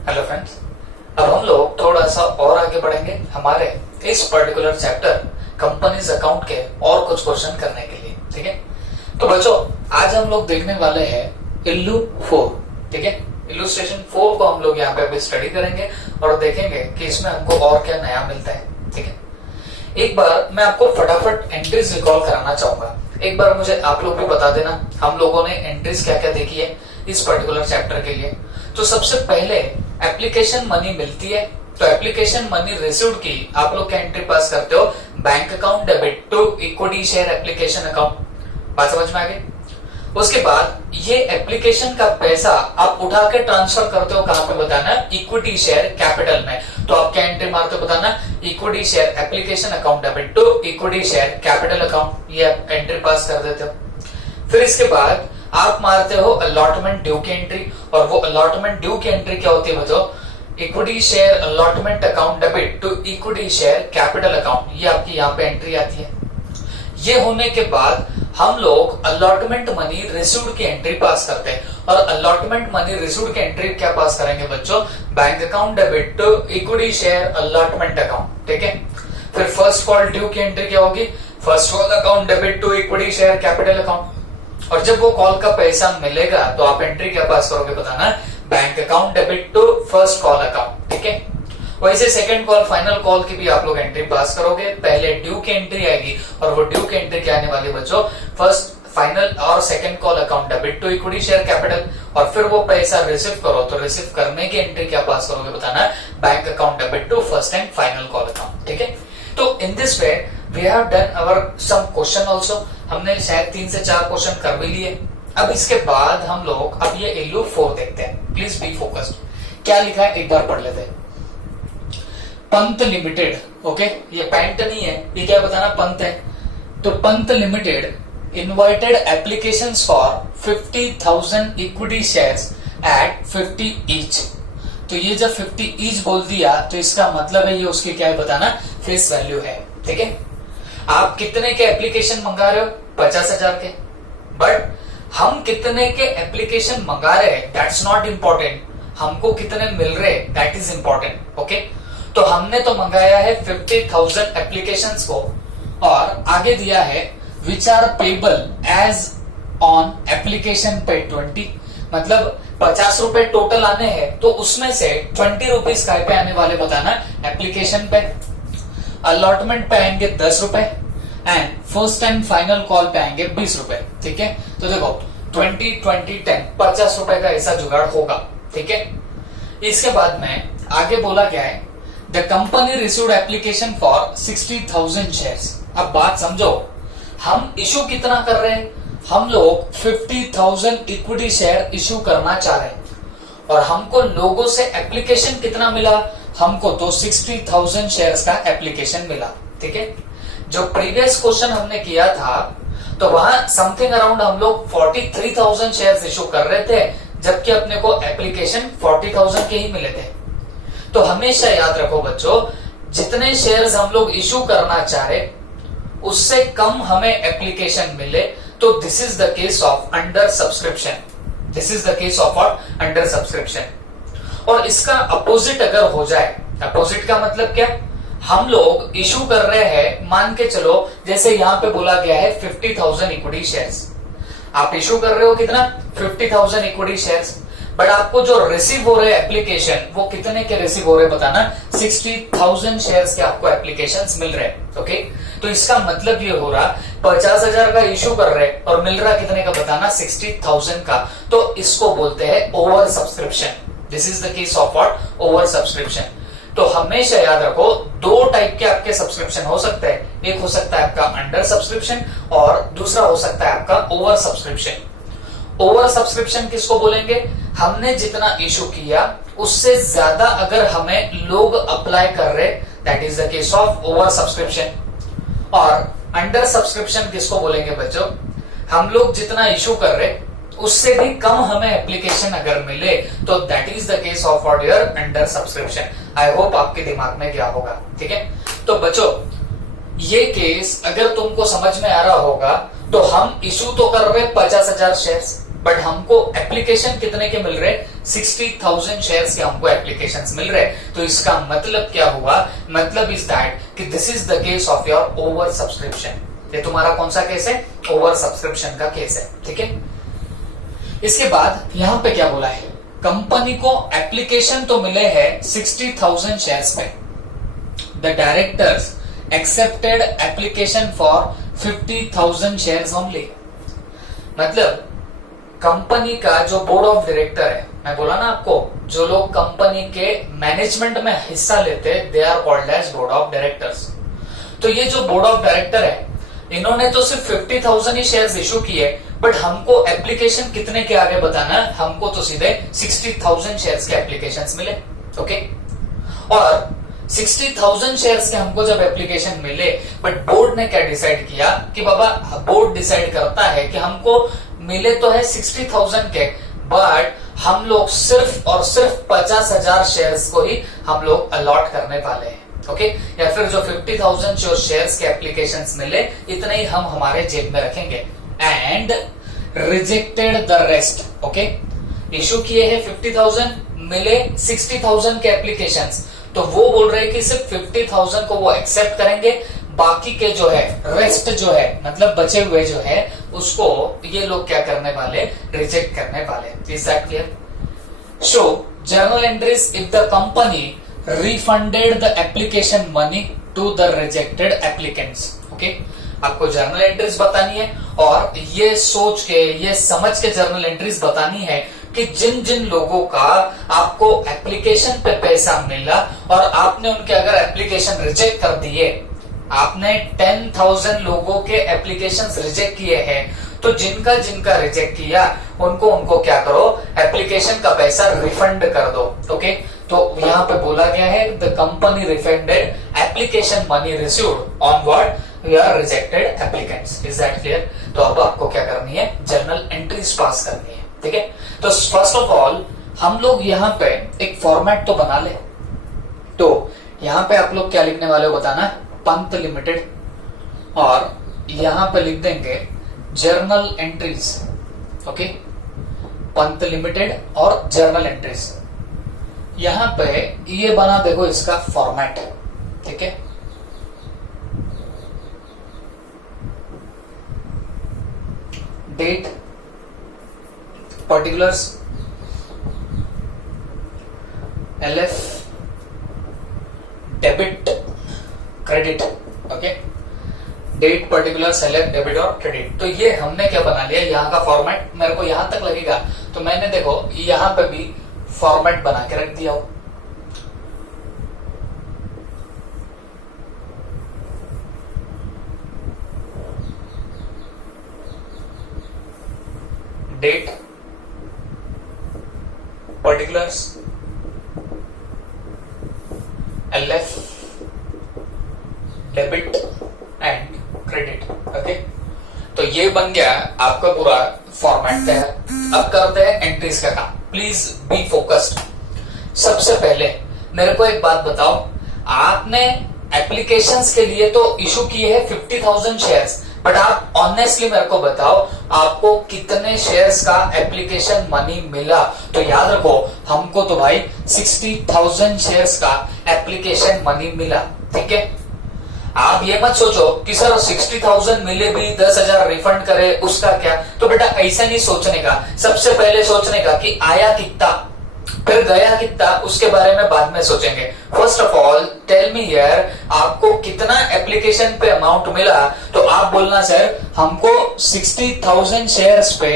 Hello friends, अब हम लोग थोड़ा सा और आगे बढ़ेंगे हमारे इस पर्टिकुलर चैप्टर कंपनीज अकाउंट के और कुछ क्वेश्चन करने के लिए। ठीक है, तो बच्चों आज हम लोग देखने वाले हैं इल्लू 4। ठीक है, इलुस्ट्रेशन 4 को हम लोग यहाँ पे अभी स्टडी करेंगे और देखेंगे कि इसमें हमको और क्या नया मिलता है। ठीक है, एक बार मैं आपको फटाफट एंट्रीज रिकॉल कराना चाहूंगा। एक बार मुझे आप लोग भी बता देना हम लोगों ने एंट्रीज क्या क्या देखी है इस पर्टिकुलर चैप्टर के लिए। तो सबसे पहले एप्लीकेशन मनी मिलती है, तो एप्लीकेशन मनी रिसीव्ड की आप लोग क्या एंट्री पास करते हो, bank account debit to equity share application account. बात समझ में आ गई। उसके बाद ये एप्लीकेशन का पैसा आप उठा के ट्रांसफर करते हो कहां पे बताना, इक्विटी शेयर कैपिटल में। तो आप क्या एंट्री मारते हो बताना, equity share application account debit to equity share capital account, ये एंट्री पास कर देते हो। फिर इसके बाद आप मारते हो अलॉटमेंट ड्यू की एंट्री, और वो अलॉटमेंट ड्यू की एंट्री क्या होती है बताओ, equity share allotment account debit to equity share capital account, ये आपकी यहाँ पे एंट्री आती है। ये होने के बाद हम लोग अलॉटमेंट मनी रिसीव्ड की एंट्री पास करते हैं, और अलॉटमेंट मनी रिसीव्ड की एंट्री क्या पास करेंगे बच्चों, bank account debit to equity share allotment account. ठीक है, फिर फर्स्ट कॉल ड्यू की एंट्री क्या होगी, first call account debit to equity share capital account. और जब वो कॉल का पैसा मिलेगा तो आप एंट्री क्या पास करोगे बताना, bank account debit to first call account. ठीक है, वैसे सेकंड कॉल फाइनल कॉल की भी आप लोग एंट्री पास करोगे। पहले ड्यू की एंट्री आएगी, और वो ड्यू की एंट्री क्या आने वाली बच्चों, फर्स्ट फाइनल और second call account debit to equity share capital. और फिर वो पैसा रिसीव करो तो रिसीव करने की एंट्री क्या पास करोगे बताना, bank account debit to first and final call account. ठीक है, तो in this way we have done our some question also. हमने शायद 3 से 4 क्वेश्चन कर भी लिए। अब इसके बाद हम लोग अब ये इल्लू 4 देखते हैं। Please be focused. क्या लिखा है एक बार पढ़ लेते हैं। पंत लिमिटेड, ओके, ये पैंट नहीं है, ये क्या बताना, पंत है। तो Pant limited invited applications for 50,000 equity shares at 50 each. तो ये जब 50 ईच बोल दिया तो इसका मतलब है ये उसकी क्या है बताना, फेस वैल्यू है। ठीक है, आप कितने के एप्लीकेशन मंगा रहे हो, 50,000 के, बट हम कितने के एप्लीकेशन मंगा रहे हैं दैट्स नॉट इंपॉर्टेंट, हमको कितने मिल रहे दैट इज इंपॉर्टेंट। ओके, तो हमने तो मंगाया है 50,000 एप्लीकेशंस को, और आगे दिया है which are payable as on application पे 20, मतलब 50 रुपए टोटल आने हैं, तो उसमें से 20 रुपीज काय पे आने वाले बताना, एप्लीकेशन पे। अलॉटमेंट पे आएंगे 10 रुपए, and first and final call पे आएंगे 20 रुपए। ठीक है, तो देखो 20 20 10 50 रुपए का ऐसा जुगाड़ होगा। ठीक है, इसके बाद में आगे बोला क्या है, the company received application for 60,000 shares. अब बात समझो, हम इशू कितना कर रहे हैं, हम लोग 50,000 इक्विटी शेयर इशू करना चाह रहे हैं, और हमको लोगों से एप्लीकेशन कितना मिला, हमको तो 60,000 शेयर्स का एप्लीकेशन मिला। ठीक है, जो प्रीवियस क्वेश्चन हमने किया था तो वहां समथिंग अराउंड हम लोग 43,000 शेयर्स इशू कर रहे थे, जबकि अपने को एप्लीकेशन 40,000 के ही मिले थे। तो हमेशा याद रखो बच्चों, जितने शेयर्स हम लोग इशू करना चाह रहे उससे कम हमें एप्लीकेशन मिले तो this is the case of under subscription. This is the case of under subscription. और इसका अपोजिट अगर हो जाए, अपोजिट का मतलब क्या, हम लोग इशू कर रहे हैं, मान के चलो जैसे यहाँ पे बोला गया है 50,000 इक्विटी शेयर्स, आप इशू कर रहे हो कितना, 50,000 इक्विटी शेयर्स, बट आपको जो रिसीव हो रहे एप्लीकेशन वो कितने के रिसीव हो रहे बताना, 60,000 शेयर्स के आपको एप्लीकेशंस मिल रहे हैं। ओके, तो इसका मतलब ये हो रहा 50,000 का इशू कर रहे और मिल रहा कितने का बताना, 60,000 का। तो इसको बोलते हैं over subscription. This is the case of what, over subscription. तो हमेशा याद रखो, 2 टाइप के आपके सब्सक्रिप्शन हो सकते हैं, एक हो सकता है आपका अंडर सब्सक्रिप्शन और दूसरा हो सकता है आपका ओवर सब्सक्रिप्शन। ओवर सब्सक्रिप्शन किसको बोलेंगे, हमने जितना इशू किया उससे ज्यादा अगर हमें लोग अप्लाई कर रहे, that is the case of over subscription. और अंडर सब्सक्रिप्शन किसको बोलेंगे बच्चों, हम लोग जितना इशू कर रहे उससे भी कम हमें एप्लीकेशन अगर मिले तो that is the case of your under subscription. I hope आपके दिमाग में क्या होगा। ठीक है, तो बच्चों ये केस अगर तुमको समझ में आ रहा होगा तो हम इशू तो कर रहे 50,000 शेयर्स, बट हमको एप्लीकेशन कितने के मिल रहे, 60,000 शेयर्स के हमको एप्लीकेशंस मिल रहे। तो इसका मतलब क्या हुआ, मतलब इज दैट कि this is the case of your over subscription. ये तुम्हारा कौन सा केस है, ओवर सब्सक्रिप्शन का केस है, ठीक है। इसके बाद यहां पे क्या बोला है, कंपनी को एप्लीकेशन तो मिले हैं 60,000 शेयर्स पे, the directors accepted application for 50,000 shares only. मतलब कंपनी का जो बोर्ड ऑफ डायरेक्टर है, मैं बोला ना आपको, जो लोग कंपनी के मैनेजमेंट में हिस्सा लेते हैं, they are called as board of directors. तो ये जो बोर्ड ऑफ डायरेक्टर है, इन्होंने तो सिर्फ 50,000 ही शेयर्स इशू किए, बट हमको एप्लीकेशन कितने के आगे बताना है, हमको तो सीधे 60,000 शेयर्स के एप्लीकेशंस मिले, ओके। और 60,000 शेयर्स के हमको जब एप्लीकेशन मिले, बट बोर्ड ने क्या डिसाइड किया कि बाबा, बोर्ड डिसाइड करता है कि हमको मिले तो है 60,000 के, बट हम लोग सिर्फ और सिर्फ 50,000 शेयर्स को ही हम लोग अलॉट करने वाले हैं, ओके। या फिर जो 50,000 जो शेयर्स के एप्लीकेशंस मिले, इतने ही हम हमारे जेब में रखेंगे, and rejected the rest, okay. Issue किए हैं 50,000, मिले 60,000 के एप्लीकेशंस, तो वो बोल रहे हैं कि सिर्फ 50,000 को वो एक्सेप्ट करेंगे, बाकी के जो है रेस्ट जो है, मतलब बचे हुए जो है, उसको ये लोग क्या करने वाले, रिजेक्ट करने वाले। Is that clear? Show journal entries if the company refunded the application money to the rejected applicants, okay. आपको जर्नल एंट्रीज बतानी है, और ये सोच के, ये समझ के जर्नल एंट्रीज बतानी है कि जिन जिन लोगों का आपको एप्लीकेशन पे पैसा मिला और आपने उनके अगर एप्लीकेशन रिजेक्ट कर दिए, आपने 10,000 लोगों के एप्लीकेशंस रिजेक्ट किए हैं, तो जिनका जिनका रिजेक्ट किया उनको क्या करो, एप्लीकेशन का पैसा रिफंड कर दो, ओके। तो यहाँ पे बोला गया है the company refunded application money received on what, your rejected applicants. Is that clear? तो अब आपको क्या करनी है, जर्नल एंट्रीज पास करनी है, ठीक है। तो फर्स्ट ऑफ ऑल हम लोग यहाँ पे एक फॉर्मेट तो बना ले। तो यहाँ पे आप लोग क्या लिखने वाले हो बताना, पंत लिमिटेड, और यहां पे लिख देंगे journal entries, okay. Pant limited और जर्नल एंट्रीज, यहां पे ये बना देखो इसका फॉर्मेट, ठीक है। Date, particulars, LF, debit, credit, okay. Date, particular, select, debit और क्रेडिट। तो ये हमने क्या बना लिया, यहाँ का फॉर्मेट मेरे को यहां तक लगेगा, तो मैंने देखो यहां पे भी फॉर्मेट बना के रख दिया हो। Date, particulars, LF, debit and credit, okay. तो ये बन गया आपका पूरा फॉर्मेट तैयार। अब करते हैं एंट्रीज का काम। Please be focused. सबसे पहले मेरे को एक बात बताओ, आपने एप्लीकेशंस के लिए तो इशू किए हैं 50,000 शेयर्स, बट आप ऑनेस्टली मेरे को बताओ आपको कितने शेयर्स का एप्लीकेशन मनी मिला। तो याद रखो, हमको तो भाई 60,000 शेयर्स का एप्लीकेशन मनी मिला, ठीक है। आप ये मत सोचो कि सर 60,000 मिले भी 10,000 रिफंड करे, उसका क्या। तो बेटा ऐसा नहीं सोचने का, सबसे पहले सोचने का कि आया कितना, फिर गया कितना, उसके बारे में बाद में सोचेंगे। First of all tell me here, आपको कितना एप्लीकेशन पे अमाउंट मिला। तो आप बोलना सर हमको 60,000 शेयर्स पे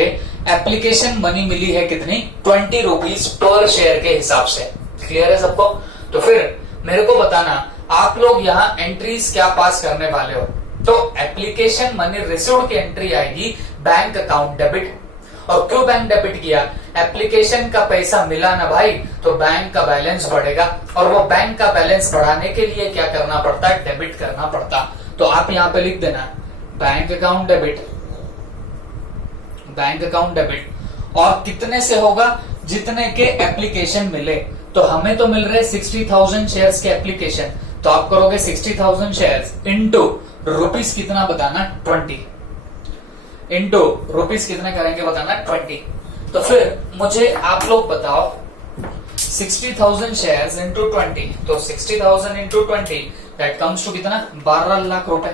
एप्लीकेशन मनी मिली है कितनी, 20 रुपीज पर शेयर के हिसाब से। क्लियर है सबको? तो फिर मेरे को बताना आप लोग यहाँ एंट्रीज क्या पास करने वाले हो। तो एप्लीकेशन मनी रिसीव्ड की एंट्री आएगी बैंक अकाउंट डेबिट। और क्यों बैंक डेबिट किया, एप्लीकेशन का पैसा मिला ना भाई, तो बैंक का बैलेंस बढ़ेगा, और वो बैंक का बैलेंस बढ़ाने के लिए क्या करना पड़ता है, डेबिट करना पड़ता। तो आप यहाँ पे लिख देना bank account debit, bank account debit. और कितने से होगा, जितने के एप्लीकेशन मिले। तो हमें तो मिल रहे 60,000 शेयर्स के एप्लीकेशन, तो आप करोगे 60,000 शेयर्स इनटू रुपीस कितना बताना, 20। इंटू रुपीज कितने करेंगे बताना 20। तो फिर मुझे आप लोग बताओ 60,000 शेयर्स इंटू 20, तो 60,000 इंटू 20 दैट कम्स टू कितना 12 लाख रुपए,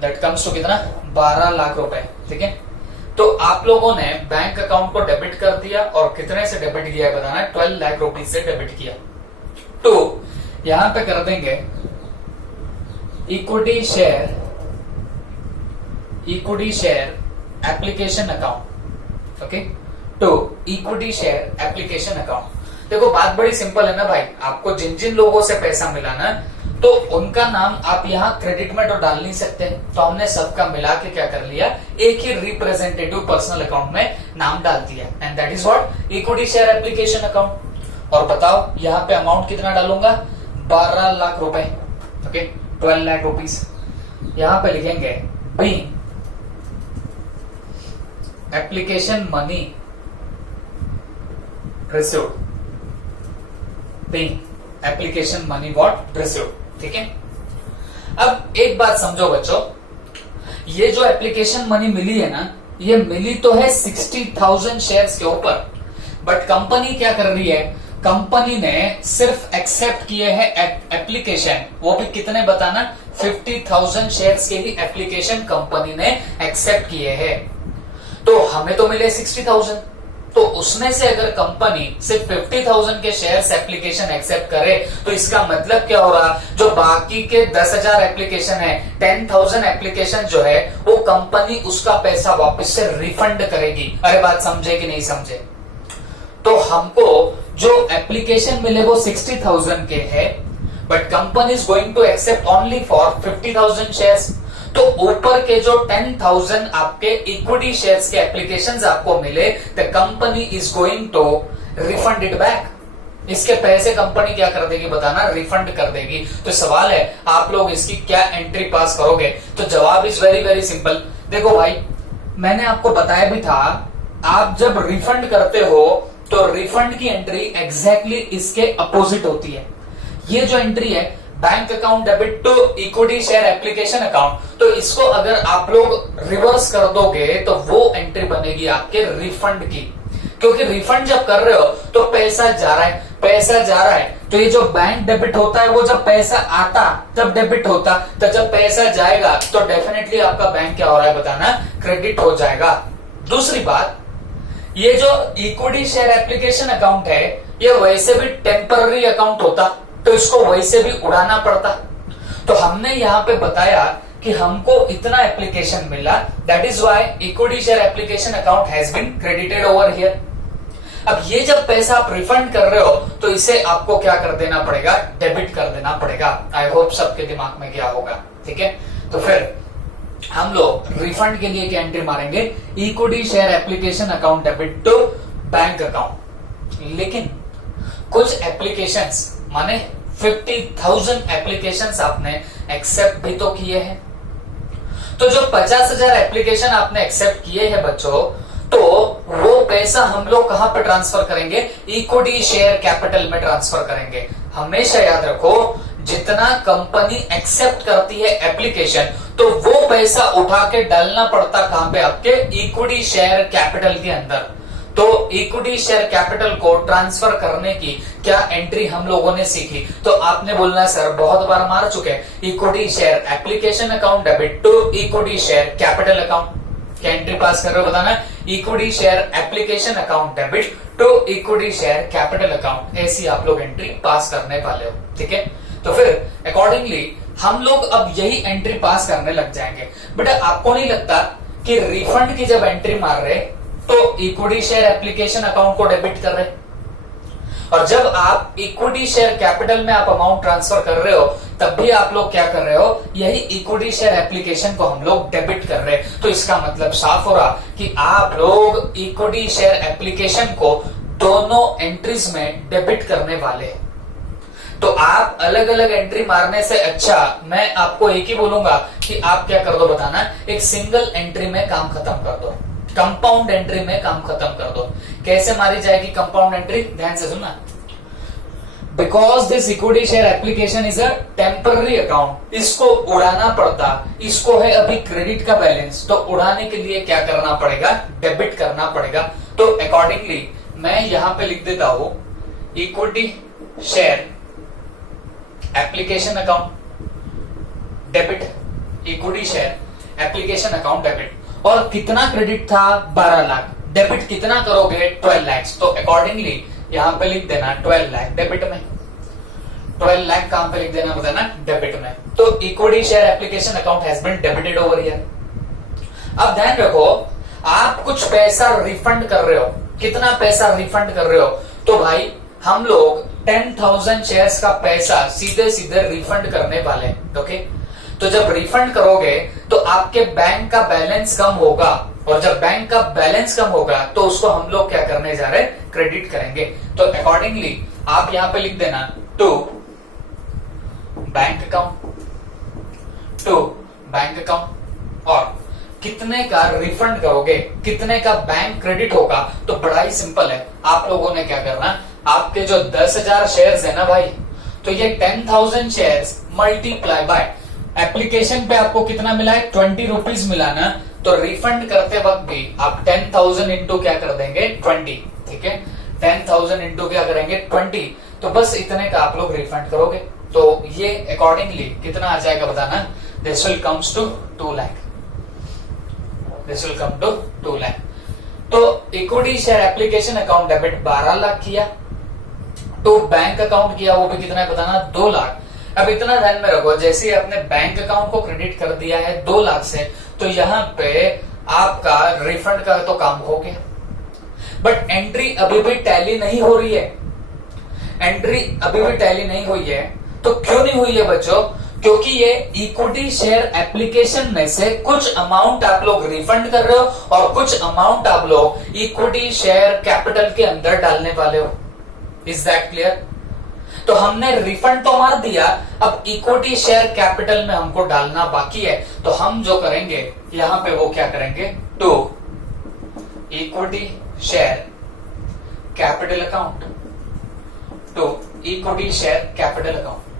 दैट कम्स टू कितना 12 लाख रुपए। ठीक है, तो आप लोगों ने बैंक अकाउंट को डेबिट कर दिया और कितने से डेबिट किया है बताना, 12 लाख रुपीज से डेबिट किया। तो यहां पे कर देंगे equity share application account. Okay, तो इक्विटी शेयर एप्लीकेशन अकाउंट। देखो बात बड़ी सिंपल है ना भाई, आपको जिन जिन लोगों से पैसा मिला ना तो उनका नाम आप यहाँ क्रेडिट में तो डाल नहीं सकते, तो हमने सबका मिला के क्या कर लिया, एक ही रिप्रेजेंटेटिव पर्सनल अकाउंट में नाम डाल दिया, and that is what equity share application account. और बताओ यहाँ पे अमाउंट कितना डालूंगा, 12 लाख रुपए। Okay, 12 lakh rupees. यहां पे लिखेंगे be application money received, be application money what received. ठीक है, अब एक बात समझो बच्चों, ये जो एप्लीकेशन मनी मिली है ना, ये मिली तो है 60,000 शेयर्स के ऊपर, बट कंपनी क्या कर रही है, कंपनी ने सिर्फ एक्सेप्ट किए हैं एप्लीकेशन, वो भी कितने बताना, 50,000 शेयर्स के ही एप्लीकेशन कंपनी ने एक्सेप्ट किए हैं। तो हमें तो मिले 60,000, तो उसमें से अगर कंपनी सिर्फ 50,000 के शेयर्स एप्लीकेशन एक्सेप्ट करे तो इसका मतलब क्या हो रहा, जो बाकी के 10,000 एप्लीकेशन है, 10,000 एप्लीकेशन जो है वो कंपनी उसका पैसा वापस से रिफंड करेगी। अरे बात समझे कि नहीं समझे? तो हमको जो एप्लीकेशन मिले वो 60,000 के है, but company is going to accept only for 50,000 shares. तो ऊपर के जो 10,000 आपके इक्विटी शेयर्स के एप्लीकेशंस आपको मिले, the company is going to refund it back. इसके पैसे कंपनी क्या कर देगी बताना, रिफंड कर देगी। तो सवाल है आप लोग इसकी क्या एंट्री पास करोगे? तो जवाब इज वेरी वेरी सिंपल। देखो भाई, मैंने आपको बताया भी था, आप जब रिफंड करते हो तो रिफंड की एंट्री एग्जैक्टली इसके अपोजिट होती है। ये जो एंट्री है bank account debit to equity share application account, तो इसको अगर आप लोग रिवर्स कर दोगे तो वो एंट्री बनेगी आपके रिफंड की, क्योंकि रिफंड जब कर रहे हो तो पैसा जा रहा है, पैसा जा रहा है। तो ये जो बैंक डेबिट होता है वो जब पैसा आता तब डेबिट होता, तो जब पैसा जाएगा तो डेफिनेटली आपका बैंक क्या हो रहा है बताना, क्रेडिट हो जाएगा। दूसरी बात, ये जो इक्विटी शेयर एप्लीकेशन अकाउंट है ये वैसे भी टेम्पररी अकाउंट होता, तो इसको वैसे भी उड़ाना पड़ता। तो हमने यहां पे बताया कि हमको इतना एप्लीकेशन मिला, that is why equity share application account has been credited over here. अब ये जब पैसा आप रिफंड कर रहे हो तो इसे आपको क्या कर देना पड़ेगा, डेबिट कर देना पड़ेगा। आई होप सबके दिमाग में क्या होगा। ठीक है, तो फिर हम लोग रिफंड के लिए क्या एंट्री मारेंगे, equity share application account debit to bank account. लेकिन कुछ एप्लीकेशंस माने 50,000 एप्लीकेशंस आपने एक्सेप्ट भी तो किए हैं। तो जो 50,000 एप्लीकेशन आपने एक्सेप्ट किए हैं बच्चों, तो वो पैसा हम लोग कहां पे ट्रांसफर करेंगे, इक्विटी शेयर कैपिटल में ट्रांसफर करेंगे। हमेशा याद रखो, जितना कंपनी एक्सेप्ट करती है एप्लीकेशन तो वो पैसा उठा के डालना पड़ता कहां पे, आपके इक्विटी शेयर कैपिटल के अंदर। तो इक्विटी शेयर कैपिटल को ट्रांसफर करने की क्या एंट्री हम लोगों ने सीखी? तो आपने बोलना सर बहुत बार मार चुके हैं, equity share application account debit to equity share capital account. क्या एंट्री पास कर रहे हो बताना, equity share application account debit to equity share capital account, ऐसी आप लोग एंट्री पास करने वाले हो। ठीक है, तो फिर अकॉर्डिंगली हम लोग अब यही एंट्री पास करने लग जाएंगे। बट आपको नहीं लगता कि रिफंड की जब एंट्री मार रहे तो इक्विटी शेयर एप्लीकेशन अकाउंट को डेबिट कर रहे, और जब आप इक्विटी शेयर कैपिटल में आप अमाउंट ट्रांसफर कर रहे हो तब भी आप लोग क्या कर रहे हो, यही इक्विटी शेयर एप्लीकेशन को हम लोग डेबिट कर रहे हैं। तो इसका मतलब साफ हो रहा कि आप लोग इक्विटी शेयर एप्लीकेशन को दोनों एंट्रीज में डेबिट करने वाले हैं। तो आप अलग अलग एंट्री मारने से अच्छा मैं आपको एक ही बोलूंगा कि आप क्या कर दो बताना, एक सिंगल एंट्री में काम खत्म कर दो, कंपाउंड एंट्री में काम खत्म कर दो। कैसे मारी जाएगी कंपाउंड एंट्री, ध्यान से सुनना। Because this equity share application is a temporary account, इसको उड़ाना पड़ता, इसको है अभी क्रेडिट का बैलेंस, तो उड़ाने के लिए क्या करना पड़ेगा, डेबिट करना पड़ेगा। तो अकॉर्डिंगली मैं यहां पे लिख देता हूं equity share application account debit, equity share application account debit. और कितना क्रेडिट था, 12 लाख, डेबिट कितना करोगे, 12 लाख। तो अकॉर्डिंगली यहां पे लिख देना 12 लाख डेबिट में, 12 लाख कहां पे लिख देना बताना, डेबिट में। तो equity share application account has been debited over here. अब ध्यान रखो, आप कुछ पैसा रिफंड कर रहे हो, कितना पैसा रिफंड कर रहे हो, तो भाई हम लोग 10,000 शेयर्स का पैसा सीधे सीधे रिफंड करने वाले हैं। ओके, तो जब रिफंड करोगे तो आपके बैंक का बैलेंस कम होगा, और जब बैंक का बैलेंस कम होगा तो उसको हम लोग क्या करने जा रहे हैं, क्रेडिट करेंगे। तो अकॉर्डिंगली आप यहां पे लिख देना to bank account, to bank account. और कितने का रिफंड करोगे, कितने का बैंक क्रेडिट होगा, तो बड़ा ही सिंपल है। आप लोगों ने क्या करना, आपके जो 10,000 शेयर्स है ना भाई, तो ये 10,000 शेयर्स मल्टीप्लाई बाय एप्लीकेशन पे आपको कितना मिला है, 20 रुपीज मिला ना, तो रिफंड करते वक्त भी आप 10,000 इंटू क्या कर देंगे, 20। ठीक है, 10,000 इंटू क्या करेंगे, 20। तो बस इतने का आप लोग रिफंड करोगे। तो ये अकॉर्डिंगली कितना आ जाएगा बताना, this will comes to 2 lakh, this will come to 2 lakh. तो equity share application account debit 12 lakh किया, तो बैंक अकाउंट किया वो भी कितना है बताना, 2 लाख। अब इतना ध्यान में रखो, जैसे आपने बैंक अकाउंट को क्रेडिट कर दिया है 2 लाख से, तो यहां पे आपका रिफंड का तो काम हो गया, बट एंट्री अभी भी टैली नहीं हो रही है, एंट्री अभी भी टैली नहीं हुई है। तो क्यों नहीं हुई है बच्चों, क्योंकि ये इक्विटी शेयर एप्लीकेशन में से कुछ अमाउंट आप लोग रिफंड कर रहे हो और कुछ अमाउंट आप लोग इक्विटी शेयर कैपिटल के अंदर डालने वाले हो। Is that clear? तो हमने रिफंड तो मार दिया, अब इक्विटी शेयर कैपिटल में हमको डालना बाकी है। तो हम जो करेंगे यहां पे वो क्या करेंगे, to equity share capital account, to equity share capital account.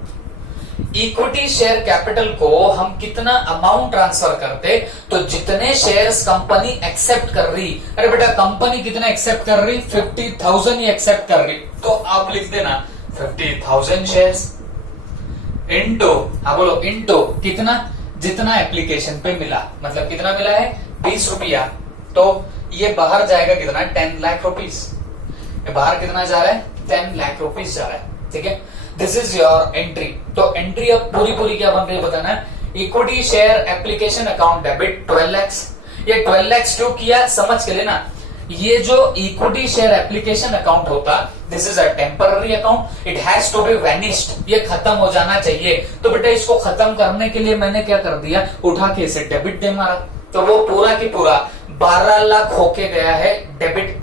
Equity share capital को हम कितना अमाउंट ट्रांसफर करते, तो जितने शेयर्स कंपनी एक्सेप्ट कर रही, अरे बेटा कंपनी कितना एक्सेप्ट कर रही, 50,000 ही एक्सेप्ट कर रही, तो आप लिख देना 50,000 शेयर्स इनटू, हाँ बोलो, इनटू कितना, जितना एप्लीकेशन पे मिला, मतलब कितना मिला है 20 रुपया, तो ये बाहर जाएगा कितना, 10 लाख रुपीज, बाहर कितना जा रहा है, 10 लाख रुपीज जा रहा है। ठीक है, दिस इज योर एंट्री। तो एंट्री अब पूरी क्या बन रही है बताना, equity share application account debit 12 lakhs। ये 12 lakhs क्यों किया समझ के लेना, ये जो इक्विटी शेयर एप्लीकेशन अकाउंट होता, this is a temporary account, it has to be vanished, ये खत्म हो जाना चाहिए। तो बेटा इसको खत्म करने के लिए मैंने क्या कर दिया, उठा के इसे डेबिट दे मारा, तो वो पूरा की पूरा 12 लाख होके गया है डेबिट।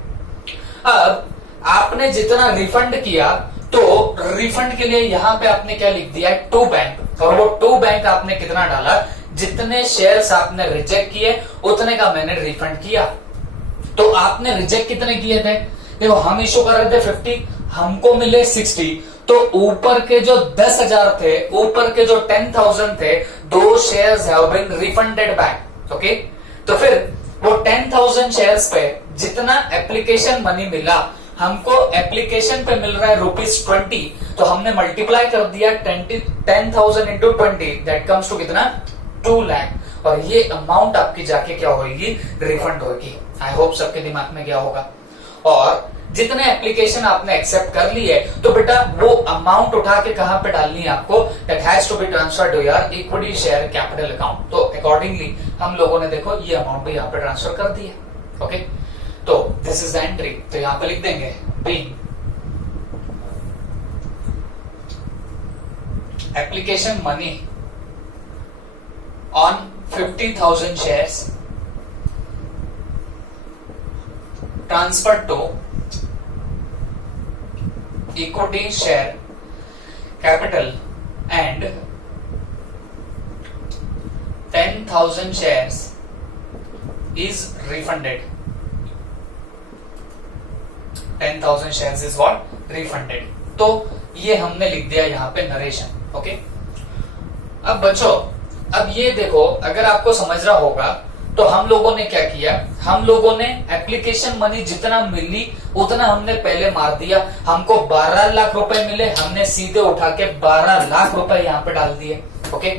अब आपने जितना रिफंड किया, तो रिफंड के लिए यहां पे आपने क्या लिख दिया, 2 बैंक, और वो 2 बैंक आपने कितना डाला, जितने शेयर्स आपने रिजेक्ट किए उतने का मैंने रिफंड किया। तो आपने रिजेक्ट कितने किए थे, देखो हम इशू कर रहे थे 50, हमको मिले 60, तो ऊपर के जो 10,000 थे, ऊपर के जो 10,000 थे, 2 shares have been refunded back. Okay, तो फिर वो 10,000 शेयर्स पे जितना एप्लीकेशन मनी मिला, हमको एप्लीकेशन पे मिल रहा है ₹20, तो हमने मल्टीप्लाई कर दिया 10,000 इंटू 20, दैट कम्स टू कितना, 2 लाख। और ये अमाउंट आपकी जाके क्या होगी, रिफंड होगी। आई होप सबके दिमाग में क्या होगा। और जितने एप्लीकेशन आपने एक्सेप्ट कर ली है, तो बेटा वो अमाउंट उठा के कहां पे डालनी है आपको, that has to be transferred to your equity share capital account. तो अकॉर्डिंगली हम लोगों ने देखो ये अमाउंट भी यहां पे ट्रांसफर कर दी है। ओके, तो दिस इज द एंट्री, तो यहां पे लिख देंगे being application money on 50,000 shares transferred to equity share capital and 10,000 shares is refunded. 10,000 shares is what? Refunded. तो ये हमने लिख दिया यहाँ पे नरेशन। ओके, अब बच्चों अब ये देखो, अगर आपको समझ रहा होगा तो हम लोगों ने क्या किया, हम लोगों ने एप्लीकेशन मनी जितना मिली उतना हमने पहले मार दिया। हमको 12 लाख रुपए मिले, हमने सीधे उठा के 12 लाख रुपए यहाँ पे डाल दिए। ओके,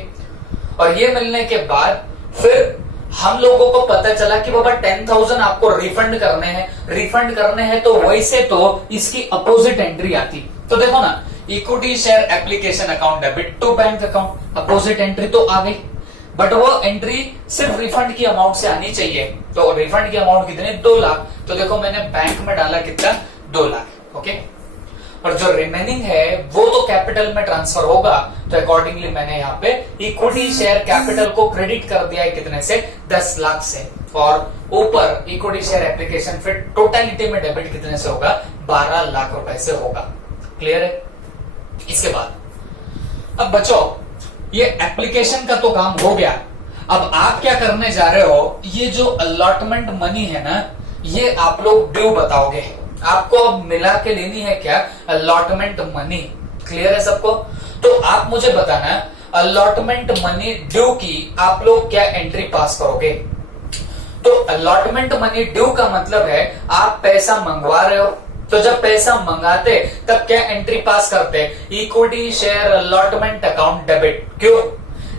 और ये मिलने के बाद फिर हम लोगों को पता चला कि बाबा 10,000 आपको रिफंड करने हैं। रिफंड करने हैं तो वैसे तो इसकी अपोजिट एंट्री आती। तो देखो ना, equity share application account debit to bank account, opposite entry तो आ गई, बट वो एंट्री सिर्फ रिफंड की अमाउंट से आनी चाहिए। तो रिफंड की अमाउंट कितनी, 2 लाख। तो देखो मैंने बैंक में डाला कितना, 2 लाख। ओके, और जो रिमेनिंग है वो तो कैपिटल में ट्रांसफर होगा। तो अकॉर्डिंगली मैंने यहाँ पे इक्विटी शेयर कैपिटल को क्रेडिट कर दिया है कितने से, 10 लाख से, और ऊपर इक्विटी शेयर एप्लीकेशन फिर टोटलिटी में डेबिट कितने से होगा, 12 लाख रुपए से होगा। क्लियर है? इसके बाद अब बच्चों ये एप्लीकेशन का तो काम हो गया। अब आप क्या करने जा रहे हो, ये जो अलॉटमेंट मनी है ना, ये आप लोग ड्यू बताओगे। आपको अब मिला के लेनी है क्या, अलॉटमेंट मनी। क्लियर है सबको? तो आप मुझे बताना, अलॉटमेंट मनी ड्यू की आप लोग क्या एंट्री पास करोगे। तो अलॉटमेंट मनी ड्यू का मतलब है आप पैसा मंगवा रहे हो, तो जब पैसा मंगाते तब क्या एंट्री पास करते, equity share allotment account debit. क्यों?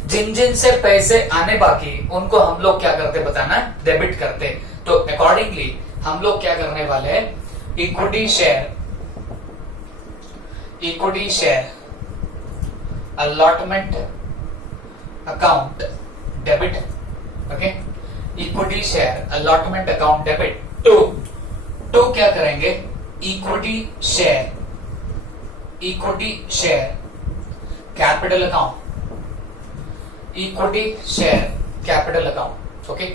जिन जिन से पैसे आने बाकी उनको हम लोग क्या करते बताना, डेबिट करते। तो अकॉर्डिंगली हम लोग क्या करने वाले हैं, equity share allotment account debit. Okay, equity share allotment account debit to क्या करेंगे, equity share capital account, equity share capital account. Okay,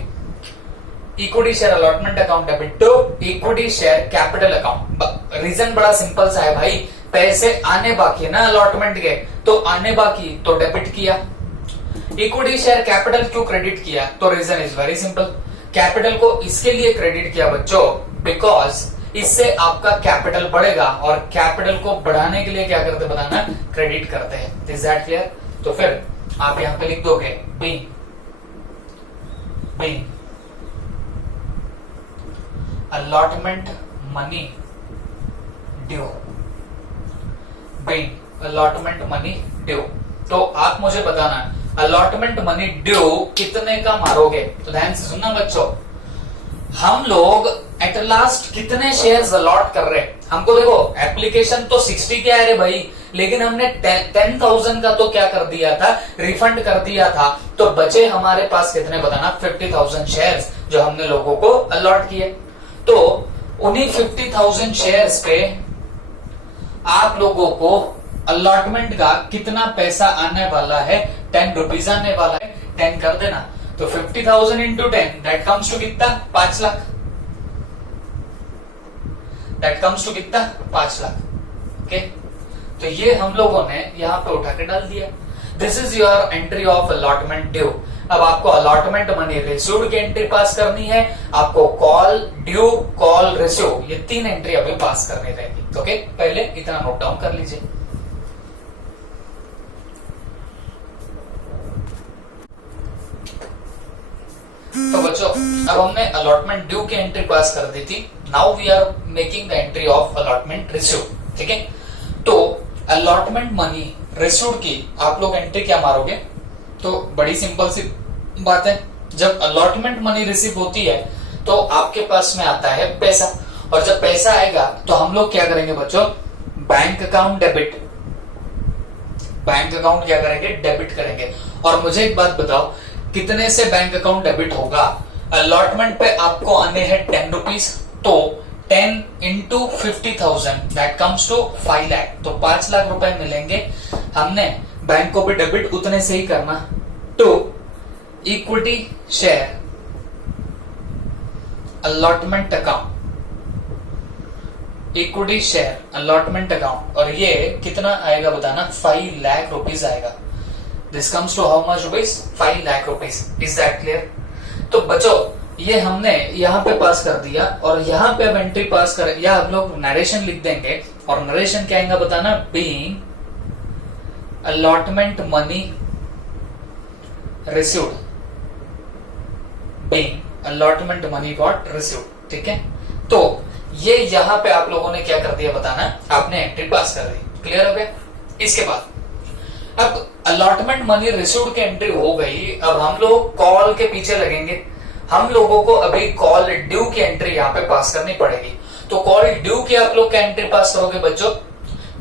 equity share allotment account debit to equity share capital account. Reason बड़ा simple सा है भाई, पैसे आने बाकी है ना अलॉटमेंट के, तो आने बाकी तो डेबिट किया। इक्विटी शेयर कैपिटल क्यों क्रेडिट किया, तो reason is very simple. Capital को इसके लिए क्रेडिट किया बच्चों, बिकॉज इससे आपका कैपिटल बढ़ेगा, और कैपिटल को बढ़ाने के लिए क्या करते बताना, क्रेडिट करते हैं। Is that clear? तो फिर आप यहां पे लिख दोगे being allotment money due, being allotment money due। तो आप मुझे बताना allotment money due कितने का मारोगे। तो ध्यान से सुनना बच्चों, हम लोग एट लास्ट कितने शेयर्स अलॉट कर रहे हैं। हमको देखो एप्लीकेशन तो 60 के आ रहे भाई, लेकिन हमने 10,000 का तो क्या कर दिया था, रिफंड कर दिया था। तो बचे हमारे पास कितने बताना, 50,000 शेयर्स जो हमने लोगों को अलॉट किए। तो उन्हीं 50,000 शेयर्स पे आप लोगों को अलॉटमेंट का कितना पैसा आने वाला है, 10 रुपीज आने वाला है। 10 कर देना, तो 50,000 इंटू 10 दैट कम्स टू कितना, 5 लाख। दैट कम्स टू कितना, 5 लाख। ओके, तो ये हम लोगों ने यहाँ पे उठा के डाल दिया। This is your entry of allotment due. अब आपको अलॉटमेंट मनी रिसीव्ड की एंट्री पास करनी है, आपको कॉल ड्यू, कॉल रिसीव, ये 3 एंट्री अभी पास करनी रहेगी। ओके, पहले इतना नोट डाउन कर लीजिए। तो बच्चों अब हमने अलॉटमेंट ड्यू की एंट्री पास कर दी थी। Now we are making the entry of allotment receive. ठीक है, तो अलॉटमेंट मनी रिसीव्ड की आप लोग एंट्री क्या मारोगे, तो बड़ी सिंपल सी बात है। जब अलॉटमेंट मनी रिसीव होती है तो आपके पास में आता है पैसा, और जब पैसा आएगा तो हम लोग क्या करेंगे बच्चों, bank account debit, bank account क्या करेंगे, डेबिट करेंगे। और मुझे एक बात बताओ, कितने से बैंक अकाउंट डेबिट होगा, अलॉटमेंट पे आपको आने हैं 10 रुपीज, तो 10 into 50,000 that comes to 5 lakh. तो 5 लाख रुपए मिलेंगे। हमने बैंक को भी डेबिट उतने से ही करना। To equity share allotment account, equity share allotment account, और ये कितना आएगा बताना, 5 लाख रुपीज आएगा। This comes to how much rupees, 5 lakh rupees. Is that clear? तो बच्चों ये हमने यहाँ पे पास कर दिया और यहाँ पे अब एंट्री पास कर, या हम लोग नरेशन लिख देंगे और नरेशन क्या आएगा बताना, being allotment money received, being allotment money got received. ठीक है, तो ये यहाँ पे आप लोगों ने क्या कर दिया बताना, आपने एंट्री पास कर दी। क्लियर हो गया। इसके बाद अब अलॉटमेंट मनी रिसीव्ड की एंट्री हो गई। अब हम लोग कॉल के पीछे लगेंगे। हम लोगों को अभी कॉल ड्यू की एंट्री यहाँ पे पास करनी पड़ेगी। तो कॉल ड्यू की आप लोग क्या एंट्री पास करोगे बच्चों,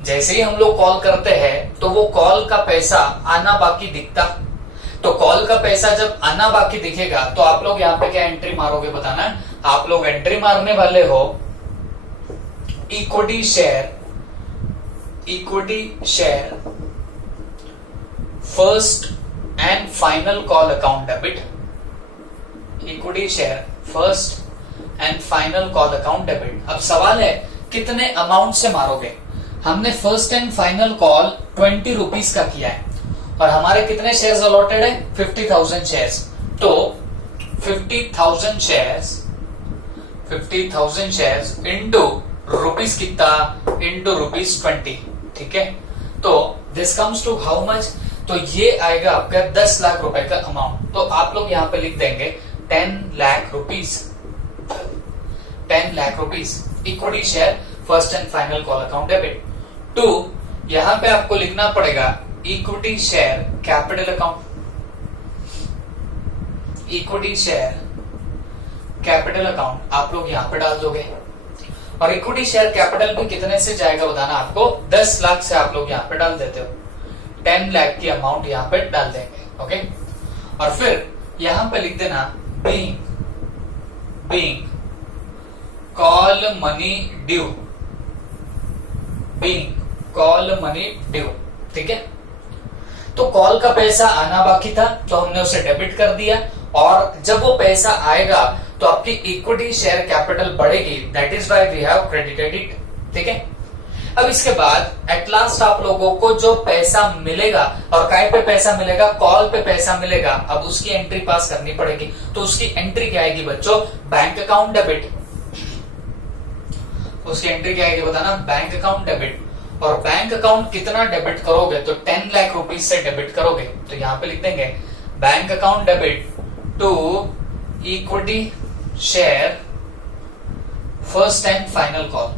जैसे ही हम लोग कॉल करते हैं तो वो कॉल का पैसा आना बाकी दिखता। तो कॉल का पैसा जब आना बाकी दिखेगा तो आप लोग यहाँ पे क्या एंट्री मारोगे बताना, आप लोग एंट्री मारने वाले हो equity share first and final call account debit, equity share first and final call account debit. अब सवाल है कितने अमाउंट से मारोगे। हमने first and final call 20 rupees का किया है और हमारे कितने शेयर्स अलॉटेड है, 50,000 शेयर्स। तो 50,000 शेयर्स इंटू रुपीज कितना, इंटू रुपीज 20। ठीक है, तो this comes to how much, तो ये आएगा आपका 10 लाख रुपए का अमाउंट। तो आप लोग यहाँ पे लिख देंगे 10 lakh rupees, 10 lakh rupees equity share first and final call account debit. To यहां पे आपको लिखना पड़ेगा equity share capital account, equity share capital account आप लोग यहां पे डाल दोगे। और इक्विटी शेयर कैपिटल भी कितने से जाएगा बताना आपको, 10 लाख से आप लोग यहां पे डाल देते हो, 10 लाख की अमाउंट यहां पे डाल देंगे। ओके, और फिर यहां पे लिख देना being call money due, being call money due. ठीक है, तो कॉल का पैसा आना बाकी था तो हमने उसे डेबिट कर दिया, और जब वो पैसा आएगा तो आपकी इक्विटी शेयर कैपिटल बढ़ेगी, that is why we have credited it. ठीक है, अब इसके बाद एट लास्ट आप लोगों को जो पैसा मिलेगा, और काय पे पैसा मिलेगा, कॉल पे पैसा मिलेगा, अब उसकी एंट्री पास करनी पड़ेगी। तो उसकी एंट्री क्या आएगी बच्चों, बैंक अकाउंट डेबिट। उसकी एंट्री क्या आएगी बताना, बैंक अकाउंट डेबिट। और बैंक अकाउंट कितना डेबिट करोगे, तो 10 लाख रुपीज से डेबिट करोगे। तो यहां पे लिख देंगे bank account debit to equity share first and final call,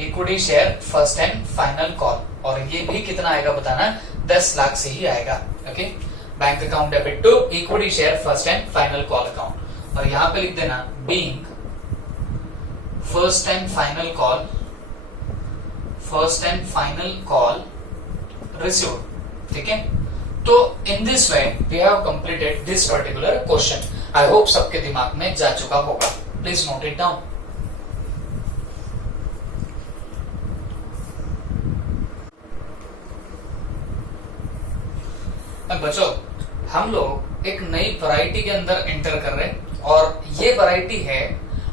equity share first and final call. और ये भी कितना आएगा बताना, 10 लाख से ही आएगा। Okay, bank account debit to equity share first and final call account. और यहां पे लिख देना being first and final call, first and final call received. ठीक है, तो in this way we have completed this particular question. I hope सबके दिमाग में जा चुका होगा। Please note it down. बच्चों, हम लोग एक नई वैरायटी के अंदर एंटर कर रहे हैं, और ये वैरायटी है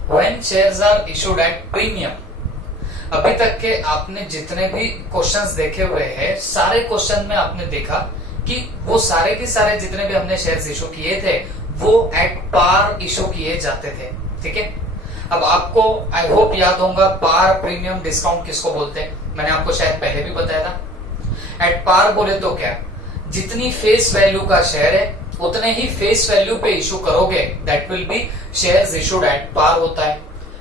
when shares are issued at premium. अभी तक के आपने जितने भी क्वेश्चंस देखे हुए हैं, सारे क्वेश्चन में आपने देखा कि वो सारे के सारे जितने भी हमने शेयर्स इशू किए थे वो एट पार इशू किए जाते थे। ठीक है, अब आपको आई होप याद होगा पार प्रीमियम डिस्काउंट किसको बोलते हैं, मैंने आपको शायद पहले भी बताया था। एट पार बोले तो क्या, जितनी फेस वैल्यू का शेयर है उतने ही फेस वैल्यू पे इशू करोगे, that will be shares issued at par होता है।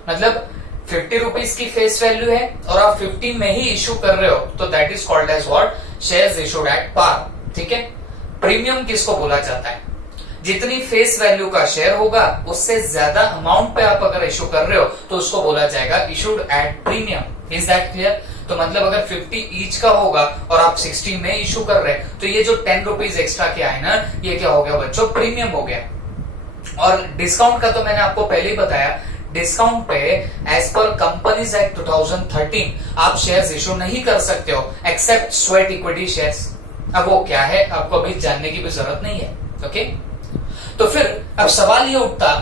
मतलब 50 रुपीज की फेस वैल्यू है और आप 50 में ही इशू कर रहे हो, तो that is called as what, shares issued at par. ठीक है, प्रीमियम किसको बोला जाता है, जितनी फेस वैल्यू का शेयर होगा उससे ज्यादा अमाउंट पे आप अगर इशू कर रहे हो तो उसको बोला जाएगा issued at premium. Is that clear? तो मतलब अगर 50 ईच का होगा और आप 60 में इशू कर रहे हैं तो ये जो 10 रुपीज एक्स्ट्रा किया है ना, ये क्या हो गया बच्चों, प्रीमियम हो गया। और डिस्काउंट का तो मैंने आपको पहले ही बताया, डिस्काउंट पे एज पर कंपनीज एक्ट 2013 आप शेयर्स इशू नहीं कर सकते हो एक्सेप्ट स्वेट इक्विटी शेयर्स। अब वो क्या है आपको अभी जानने की भी जरूरत नहीं है। ओके, तो फिर अब सवाल ये उठता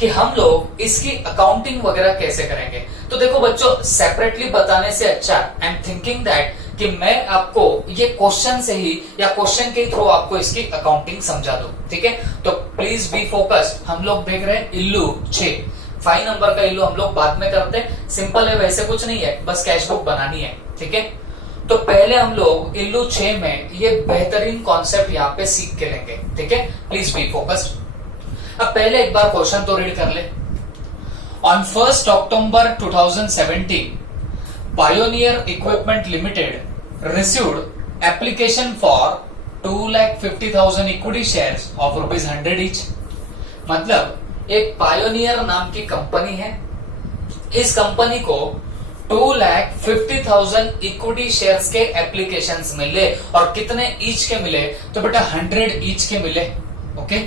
कि हम लोग इसकी अकाउंटिंग वगैरह कैसे करेंगे। तो देखो बच्चों, सेपरेटली बताने से अच्छा आई एम थिंकिंग दैट कि मैं आपको ये क्वेश्चन से ही या क्वेश्चन के थ्रू आपको इसकी अकाउंटिंग समझा दूं, ठीक है। तो प्लीज बी फोकस्ड। हम लोग देख रहे हैं इल्लू 6, 5 नंबर का इल्लू हम लोग बाद में करते हैं, सिंपल है, वैसे कुछ नहीं है, बस कैश बुक बनानी है, ठीक है। तो पहले हम लोग इल्लू 6 में ये बेहतरीन कॉन्सेप्ट यहाँ पे सीख के लेंगे, ठीक है। Please be focused. अब पहले एक बार क्वेश्चन तो रीड कर ले। On 1 October 2017 Pioneer Equipment Limited received application for 2,50,000 equity shares of ₹100 each। मतलब एक पायोनियर नाम की कंपनी है, इस कंपनी को 2,50,000 इक्विटी शेयर्स के एप्लीकेशंस मिले, और कितने ईच के मिले, तो बेटा 100 ईच के मिले, ओके।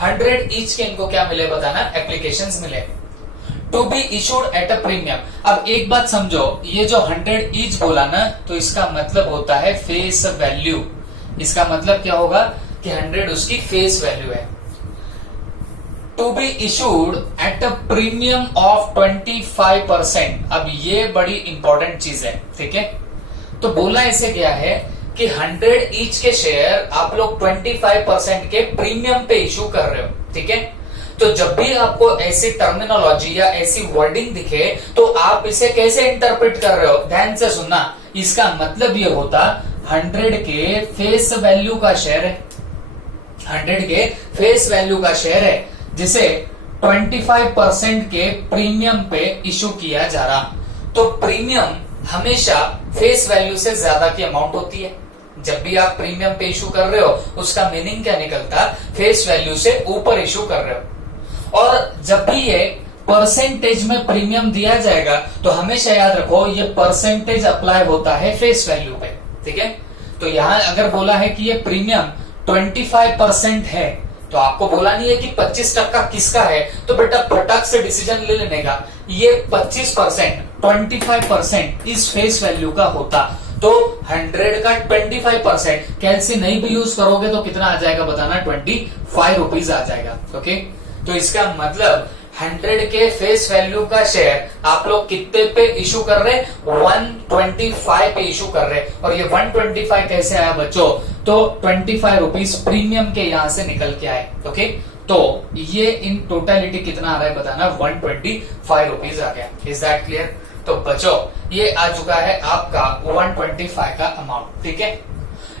100 ईच के इनको क्या मिले बताना, एप्लीकेशंस मिले, to be issued at a premium. अब एक बात समझो, ये जो 100 ईच बोला ना, तो इसका मतलब होता है फेस वैल्यू। इसका मतलब क्या होगा कि 100 उसकी फेस वैल्यू है। To be issued at a premium of 25%। अब ये बड़ी इंपॉर्टेंट चीज है, ठीक है। तो बोला ऐसे क्या है कि 100 ईच के शेयर आप लोग 25% के प्रीमियम पे इशू कर रहे हो, ठीक है। तो जब भी आपको ऐसी टर्मिनोलॉजी या ऐसी वर्डिंग दिखे तो आप इसे कैसे इंटरप्रेट कर रहे हो, ध्यान से सुनना। इसका मतलब ये होता 100 के फेस वैल्यू का शेयर है, 100 के फेस वैल्यू का शेयर है, जिसे 25% के प्रीमियम पे इशू किया जा रहा। तो प्रीमियम हमेशा फेस वैल्यू से ज्यादा की अमाउंट होती है। जब भी आप प्रीमियम पे इशू कर रहे हो, उसका मीनिंग क्या निकलता, फेस वैल्यू से ऊपर इशू कर रहे हो। और जब भी ये परसेंटेज में प्रीमियम दिया जाएगा, तो हमेशा याद रखो ये परसेंटेज अप्लाई होता है फेस वैल्यू पे, ठीक है। तो यहां अगर बोला है कि ये प्रीमियम 25% है, तो आपको बोला नहीं है कि 25% किसका है, तो बेटा फटाक से डिसीजन ले लेने का, ये 25%, 25% इस फेस वैल्यू का होता। तो 100 का 25% कैलसी नहीं भी यूज करोगे तो कितना आ जाएगा बताना, 25 रुपीज आ जाएगा, ओके। तो इसका मतलब 100 के फेस वैल्यू का शेयर आप लोग कितने पे इशू कर रहे, 125 पे इशू कर रहे। और ये 125 कैसे आया बच्चों, तो 25 रुपीज प्रीमियम के यहां से निकल के आए, ओके। तो ये इन टोटलिटी कितना आ रहा है बताना, 125 रुपीज आ गया। Is that clear? तो बच्चों ये आ चुका है आपका 125 का अमाउंट, ठीक है।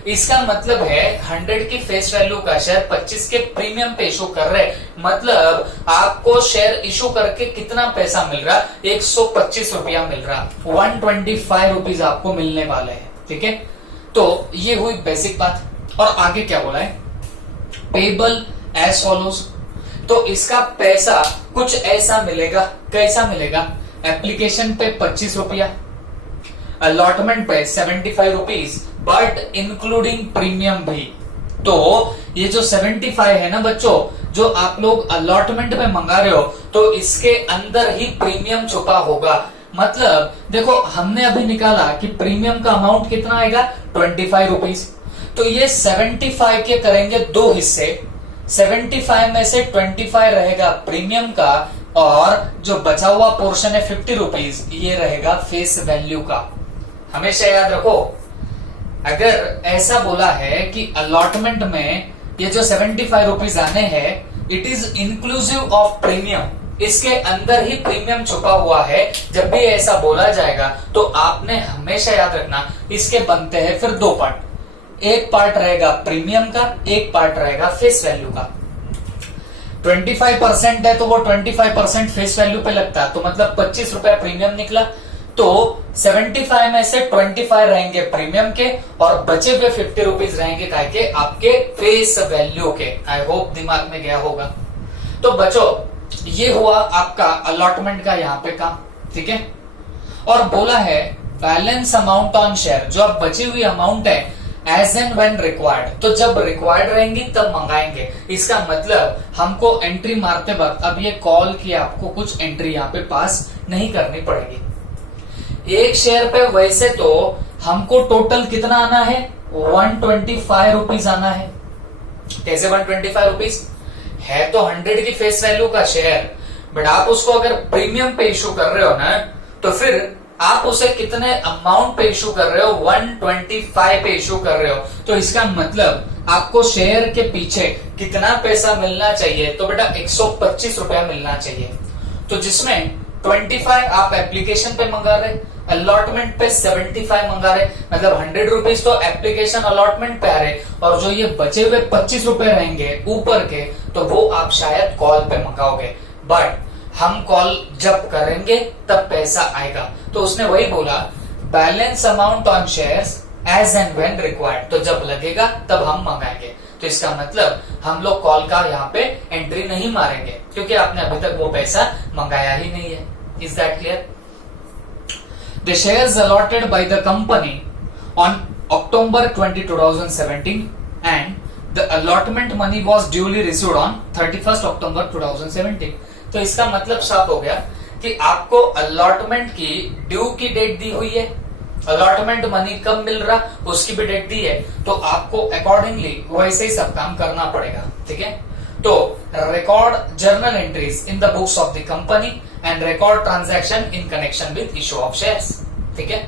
इसका मतलब है 100 की फेस वैल्यू का शेयर 25 के प्रीमियम पे इशू कर रहे, मतलब आपको शेयर इशू करके कितना पैसा मिल रहा, 125 रुपया मिल रहा, 125 रुपीज आपको मिलने वाले हैं, ठीक है। तो ये हुई बेसिक बात। और आगे क्या बोला है, पेबल एज फॉलोज। तो इसका पैसा कुछ ऐसा मिलेगा, कैसा मिलेगा, एप्लीकेशन पे 25 रुपया, अलॉटमेंट पे 75 रुपीज, बट इंक्लूडिंग प्रीमियम भी। तो ये जो 75 है ना बच्चों, जो आप लोग अलॉटमेंट में मंगा रहे हो, तो इसके अंदर ही प्रीमियम छुपा होगा। मतलब देखो हमने अभी निकाला कि प्रीमियम का अमाउंट कितना आएगा, 25 रुपीज। तो ये 75 के करेंगे दो हिस्से, 75 में से 25 रहेगा प्रीमियम का, और जो बचा हुआ पोर्शन है 50 रुपीज, ये रहेगा फेस वैल्यू का। हमेशा याद रखो, अगर ऐसा बोला है कि अलॉटमेंट में ये जो 75 रुपीज आने हैं, it is inclusive of premium, इसके अंदर ही प्रीमियम छुपा हुआ है। जब भी ऐसा बोला जाएगा तो आपने हमेशा याद रखना, इसके बनते हैं फिर दो पार्ट, एक पार्ट रहेगा प्रीमियम का, एक पार्ट रहेगा फेस वैल्यू का। 25% है तो वो 25% फेस वैल्यू पे लगता है, तो मतलब 25 रुपया प्रीमियम निकला। तो 75 में से 25 रहेंगे प्रीमियम के, और बचे हुए 50 रुपीज रहेंगे काय के, आपके फेस वैल्यू के। आई होप दिमाग में गया होगा। तो बच्चों ये हुआ आपका अलॉटमेंट का यहाँ पे काम, ठीक है। और बोला है बैलेंस अमाउंट ऑन शेयर, जो अब बची हुई अमाउंट है एज एंड व्हेन रिक्वायर्ड, तो जब रिक्वायर्ड रहेंगी तब मंगाएंगे। इसका मतलब हमको एंट्री मारते वक्त अब ये कॉल की आपको कुछ एंट्री यहाँ पे पास नहीं करनी पड़ेगी। एक शेयर पे वैसे तो हमको टोटल कितना आना है, 125 रुपीज आना है। कैसे 125 रुपीज है, तो 100 की फेस वैल्यू का शेयर, बट आप उसको अगर प्रीमियम पे इशू कर रहे हो ना, तो फिर आप उसे कितने अमाउंट पे इशू कर रहे हो, 125 पे इशू कर रहे हो, तो इसका मतलब आपको शेयर के पीछे कितना पैसा मिलना चाहिए, तो बेटा 125 रुपया मिलना चाहिए। तो जिसमें 25 आप एप्लीकेशन पे मंगा रहे, अलॉटमेंट पे 75 मंगा रहे, मतलब 100 रुपीज तो एप्लीकेशन अलॉटमेंट पे आ रहे, और जो ये बचे हुए 25 रुपए रहेंगे ऊपर के, तो वो आप शायद कॉल पे मंगाओगे। बट हम कॉल जब करेंगे तब पैसा आएगा। तो उसने वही बोला, balance amount on shares as and when required, तो जब लगेगा तब हम मंगाएंगे। तो इसका मतलब हम लोग कॉल का यहाँ पे एंट्री नहीं मारेंगे, क्योंकि आपने अभी तक वो पैसा मंगाया ही नहीं है। Is that clear? The shares allotted by the company on October 20, 2017 and the allotment money was duly received on 31st October 2017. तो इसका मतलब साफ हो गया कि आपको अलॉटमेंट की ड्यू की डेट दी हुई है, अलॉटमेंट मनी कब मिल रहा उसकी भी डेट दी है, तो आपको अकॉर्डिंगली वैसे ही सब काम करना पड़ेगा। ठीक है, तो record journal entries in the books of the company and record transaction in connection with issue of shares. ठीक है,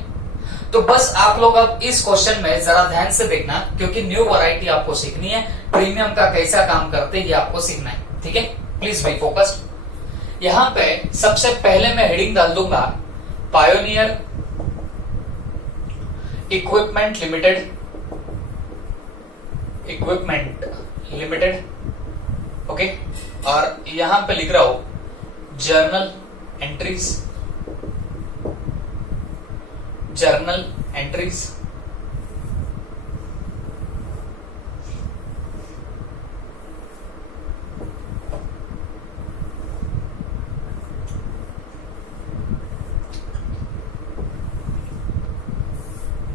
तो बस आप लोग अब इस क्वेश्चन में जरा ध्यान से देखना, क्योंकि न्यू वैरायटी आपको सीखनी है, प्रीमियम का कैसा काम करते हैं ये आपको सीखना है। ठीक है, प्लीज बी फोकस्ड। यहां पे सबसे पहले मैं हेडिंग डाल दूंगा पायोनियर इक्विपमेंट लिमिटेड, ओके, और यहां पे लिख रहा हूं journal entries,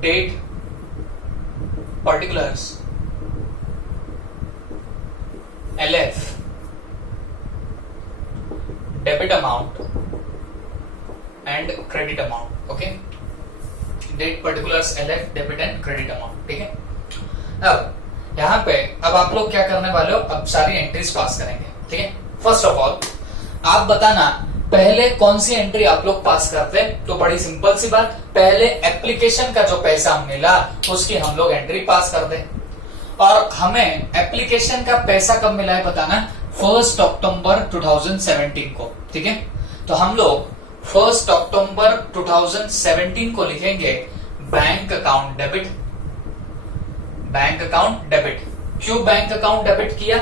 date, particulars, LF, debit amount and credit amount. Okay, date, particulars, LF, debit and credit amount. ठीक है, अब यहां पे अब आप लोग क्या करने वाले हो, अब सारी एंट्रीज पास करेंगे। ठीक है, फर्स्ट ऑफ ऑल आप बताना पहले कौन सी एंट्री आप लोग पास करते हैं। तो बड़ी सिंपल सी बात, पहले एप्लीकेशन का जो पैसा मिला उसकी हम लोग एंट्री पास कर दें, और हमें एप्लीकेशन का पैसा कब मिला है बताना, 1 अक्टूबर 2017 को। ठीक है, तो हम लोग 1 अक्टूबर 2017 को लिखेंगे बैंक अकाउंट डेबिट। क्यों बैंक अकाउंट डेबिट किया,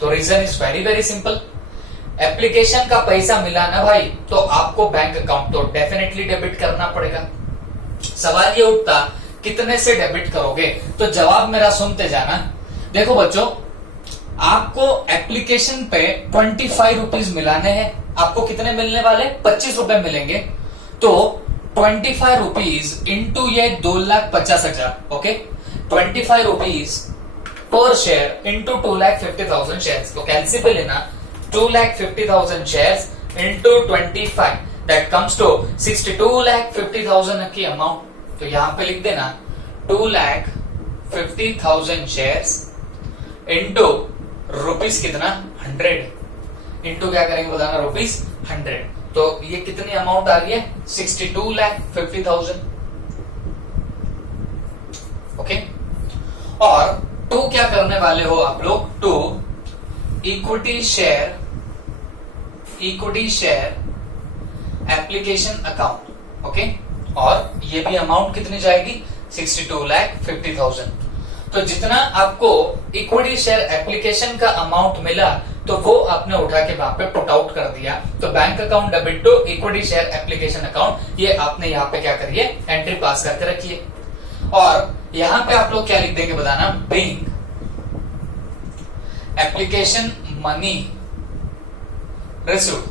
तो reason is very very simple, application का पैसा मिला ना भाई, तो आपको बैंक अकाउंट तो डेफिनेटली डेबिट करना पड़ेगा। सवाल ये उठता कितने से डेबिट करोगे, तो जवाब मेरा सुनते जाना। देखो बच्चों, आपको एप्लीकेशन पे 25 रुपीज मिलाने हैं, आपको कितने मिलने वाले, 25 रुपए मिलेंगे। तो 25 रुपीज इंटू ये 2,50,000, okay, 25 rupees per share into 2,50,000 share. तो कैलसी पे लेना 2,50,000 shares into 25, that comes to 62,50,000 की अमाउंट। तो यहां पे लिख देना 2,50,000 shares into रुपीस कितना 100, इंटू क्या करेंगे बताना, रुपीस 100। तो ये कितनी अमाउंट आ रही है, 62,50,000। ओके, और टू क्या करने वाले हो आप लोग, to equity share application account. Okay, और ये भी अमाउंट कितनी जाएगी, 62,50,000। तो जितना आपको इक्विटी शेयर एप्लीकेशन का अमाउंट मिला, तो वो आपने उठा के वहां पे पुट आउट कर दिया। तो bank account debit to equity share application account, ये आपने यहाँ पे क्या करिए, एंट्री पास करके रखिए। और यहां पे आप लोग क्या लिख देंगे बताना, being application money received,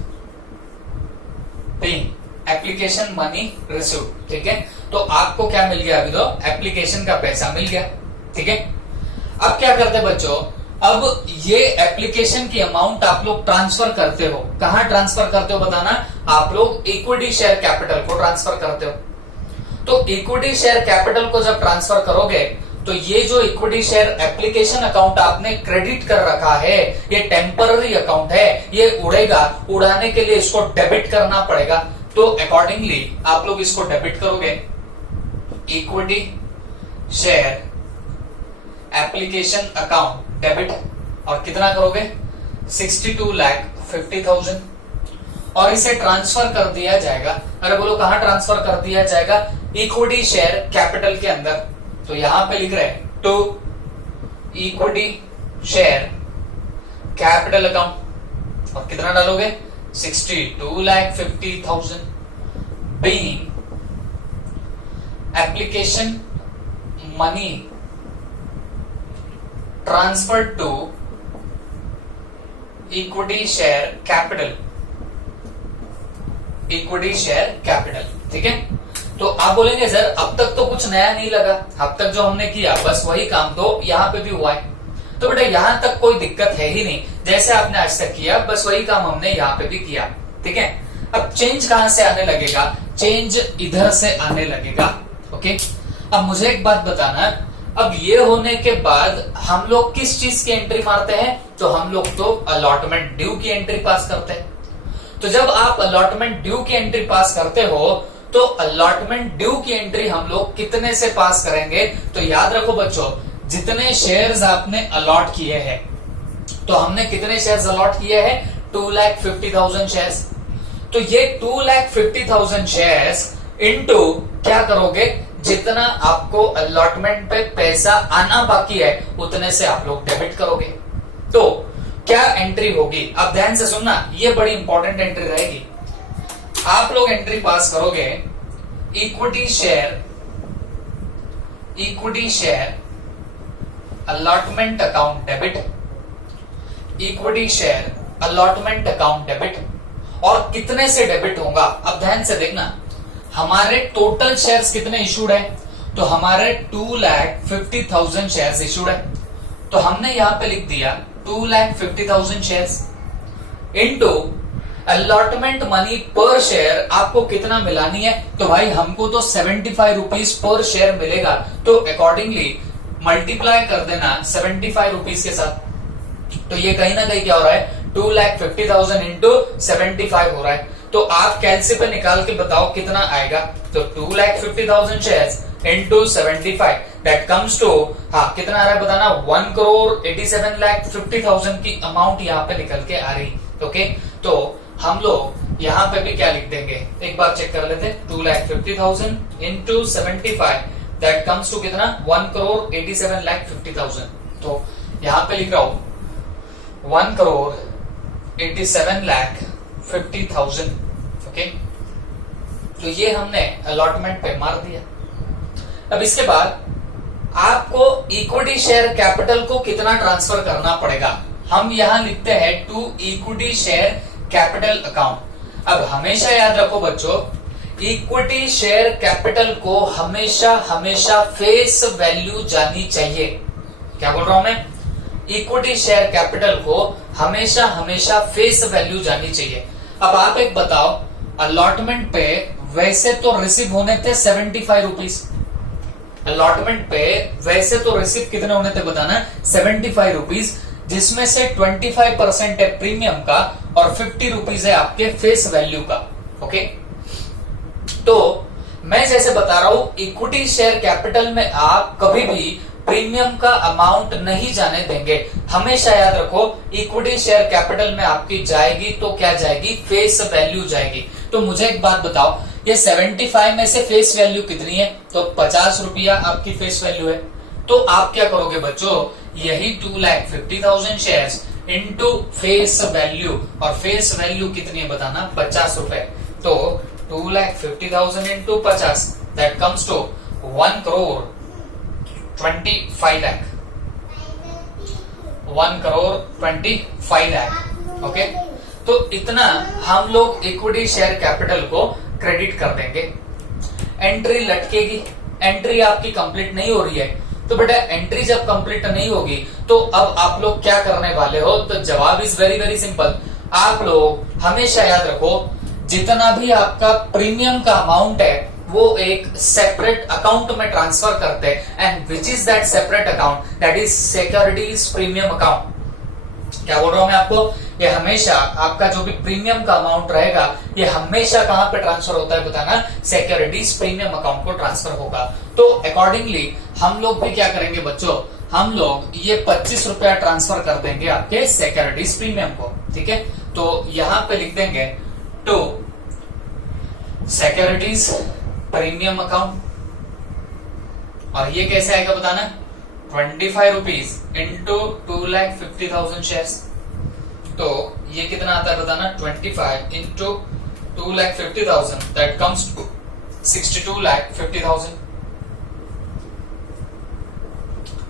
application money received. ठीक है, तो आपको क्या मिल गया, अभी तो एप्लीकेशन का पैसा मिल गया। ठीक है, अब क्या करते बच्चों, अब ये एप्लीकेशन की अमाउंट आप लोग ट्रांसफर करते हो, कहां ट्रांसफर करते हो बताना, आप लोग इक्विटी शेयर कैपिटल को ट्रांसफर करते हो। तो इक्विटी शेयर कैपिटल को जब ट्रांसफर करोगे, तो ये जो इक्विटी शेयर एप्लीकेशन अकाउंट आपने क्रेडिट कर रखा है, ये टेम्पररी अकाउंट है, ये उड़ेगा, उड़ाने के लिए इसको डेबिट करना पड़ेगा। तो अकॉर्डिंगली आप लोग इसको डेबिट करोगे, equity share application account debit, और कितना करोगे 62,50,000, और इसे ट्रांसफर कर दिया जाएगा। अरे बोलो कहां ट्रांसफर कर दिया जाएगा? इक्विटी शेयर कैपिटल के अंदर। तो यहां पे लिख रहे हैं to equity share capital account, और कितना डालोगे 62,50,000 being application money transfer to equity share capital, equity share capital. ठीक है, तो आप बोलेंगे सर अब तक तो कुछ नया नहीं लगा, अब तक जो हमने किया बस वही काम तो यहाँ पे भी हुआ है। तो बेटा यहाँ तक कोई दिक्कत है ही नहीं, जैसे आपने आज तक किया बस वही काम हमने यहाँ पे भी किया। ठीक है, अब चेंज कहां से आने लगेगा? चेंज इधर से आने लगेगा। ओके, अब मुझे एक बात बताना, अब ये होने के बाद हम लोग किस चीज की एंट्री मारते हैं? तो हम लोग तो अलॉटमेंट ड्यू की एंट्री पास करते हैं। तो जब आप अलॉटमेंट ड्यू की एंट्री पास करते हो तो अलॉटमेंट ड्यू की एंट्री हम लोग कितने से पास करेंगे? तो याद रखो बच्चों, जितने शेयर्स आपने अलॉट किए हैं, तो हमने कितने शेयर्स अलॉट किए हैं? 2,50,000 शेयर्स। तो ये 2,50,000 शेयर्स इनटू क्या करोगे? जितना आपको अलॉटमेंट पे पैसा आना बाकी है उतने से आप लोग डेबिट करोगे। तो क्या एंट्री होगी? अब ध्यान से सुनना, ये बड़ी इंपॉर्टेंट एंट्री रहेगी। आप लोग एंट्री पास करोगे equity share allotment account debit, equity share allotment account debit, और कितने से डेबिट होगा? अब ध्यान से देखना, हमारे टोटल शेयर्स कितने इशूड है? तो हमारे 2,50,000 शेयर्स इशूड है। तो हमने यहां पे लिख दिया 2,50,000 शेयर्स इनटू अलॉटमेंट मनी पर शेयर आपको कितना मिलानी है? तो भाई हमको तो 75 रुपीज पर शेयर मिलेगा, तो अकॉर्डिंगली मल्टीप्लाई कर देना 75 रुपीज के साथ। तो ये कहीं ना कहीं क्या हो रहा है? 2,50,000 इंटू 75 हो रहा है। तो आप कैलसी पे निकाल के बताओ कितना आएगा? तो 2,50,000 shares into 75 that comes to, हाँ कितना आ रहा है बताना? 1,87,50,000 की अमाउंट यहाँ पे निकल के आ रही। ओके, तो हम लोग यहाँ पे भी क्या लिख देंगे एक बार चेक कर लेते। 2,50,000 इंटू 75 दैट कम्स टू कितना? 1,87,50,000। तो यहाँ पे लिख रहा हूं 1,87,50,000। ओके, तो ये हमने अलॉटमेंट पे मार दिया। अब इसके बाद आपको इक्विटी शेयर कैपिटल को कितना ट्रांसफर करना पड़ेगा? हम यहां लिखते हैं to equity share capital account. अब हमेशा याद रखो बच्चों, इक्विटी शेयर कैपिटल को हमेशा हमेशा फेस वैल्यू जानी चाहिए। क्या बोल रहा हूं मैं? इक्विटी शेयर कैपिटल को हमेशा हमेशा फेस वैल्यू जानी चाहिए। अब आप एक बताओ, अलॉटमेंट पे वैसे तो रिसीव होने थे 75 रुपीज, अलॉटमेंट पे वैसे तो रिसीव कितने होने थे बताना? 75 रुपीज, जिसमें से 25% है प्रीमियम का और 50 रुपीज है आपके फेस वैल्यू का। ओके, तो मैं जैसे बता रहा हूं, इक्विटी शेयर कैपिटल में आप कभी भी प्रीमियम का अमाउंट नहीं जाने देंगे। हमेशा याद रखो, इक्विटी शेयर कैपिटल में आपकी जाएगी तो क्या जाएगी? फेस वैल्यू जाएगी। तो मुझे एक बात बताओ, ये 75 में से फेस वैल्यू कितनी है? तो 50 रुपया आपकी फेस वैल्यू है। तो आप क्या करोगे बच्चों? यही 2,50,000 शेयर्स इनटू फेस वैल्यू, और फेस वैल्यू कितनी है बताना? 50 रुपए। तो 2,50,000 into 50 that comes to 1,25,00,000। 1,25,00,000। Okay, तो इतना हम लोग इक्विटी शेयर कैपिटल को क्रेडिट कर देंगे। एंट्री लटकेगी, एंट्री आपकी कंप्लीट नहीं हो रही है। तो बेटा एंट्री जब कंप्लीट नहीं होगी तो अब आप लोग क्या करने वाले हो? तो जवाब इज वेरी वेरी सिंपल। आप लोग हमेशा याद रखो, जितना भी आपका प्रीमियम का अमाउंट है वो एक सेपरेट अकाउंट में ट्रांसफर करते हैं, and which is that separate account? That is securities premium account. क्या बोल रहा हूं मैं आपको? ये हमेशा आपका जो भी प्रीमियम का अमाउंट रहेगा ये हमेशा कहां पे ट्रांसफर होता है बताना, सिक्योरिटीज प्रीमियम अकाउंट को ट्रांसफर होगा। तो अकॉर्डिंगली हम लोग भी क्या करेंगे बच्चों, हम लोग ये 25 रुपया ट्रांसफर कर देंगे आपके सिक्योरिटीज प्रीमियम को। ठीक है, तो यहां पे लिख देंगे टू सिक्योरिटीज प्रीमियम अकाउंट, और ये कैसे आएगा बताना, 25 रुपीज इंटू 2,50,000 शेयर्स। तो ये कितना आता है बताना, 25 into 2,50,000 that comes to 62,50,000,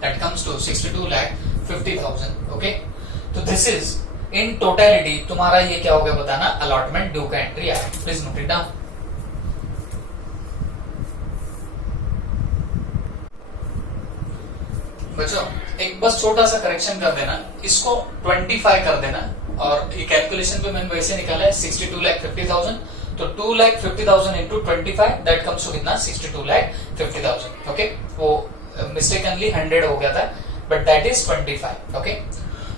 that comes to 62,50,000। Okay, तो दिस इज इन टोटलिटी तुम्हारा ये क्या हो गया बताना, अलॉटमेंट ड्यू का एंट्री आया। Please note it down. बच्चों एक बस छोटा सा करेक्शन कर देना, इसको 25 कर देना, और ये कैलकुलेशन पे मैंने वैसे निकाला है 62,50,000, तो 2,50,000 इंटू 25 दैट कम्स टू कितना, 62,50,000। ओके, वो मिस्टेकनली 100 हो गया था, बट दैट इज 25। ओके,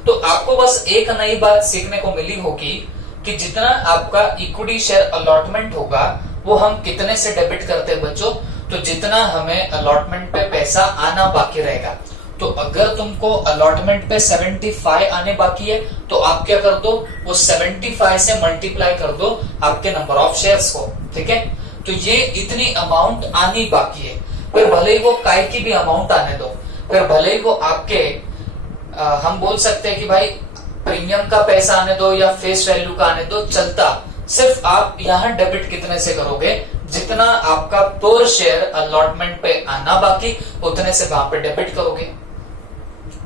तो आपको बस एक नई बात सीखने को मिली होगी कि जितना आपका इक्विटी शेयर अलॉटमेंट होगा वो हम कितने से डेबिट करते हैं बच्चों, तो जितना हमें अलॉटमेंट पे पैसा आना बाकी रहेगा। तो अगर तुमको अलॉटमेंट पे 75 आने बाकी है तो आप क्या कर दो, वो 75 से मल्टीप्लाई कर दो आपके नंबर ऑफ शेयर्स को। ठीक है, तो ये इतनी अमाउंट आनी बाकी है, फिर भले ही वो काय की भी अमाउंट आने दो, फिर भले ही वो आपके हम बोल सकते हैं कि भाई प्रीमियम का पैसा आने दो या फेस वैल्यू का आने दो, चलता। सिर्फ आप यहाँ डेबिट कितने से करोगे, जितना आपका पर शेयर अलॉटमेंट पे आना बाकी उतने से वहां पे डेबिट करोगे।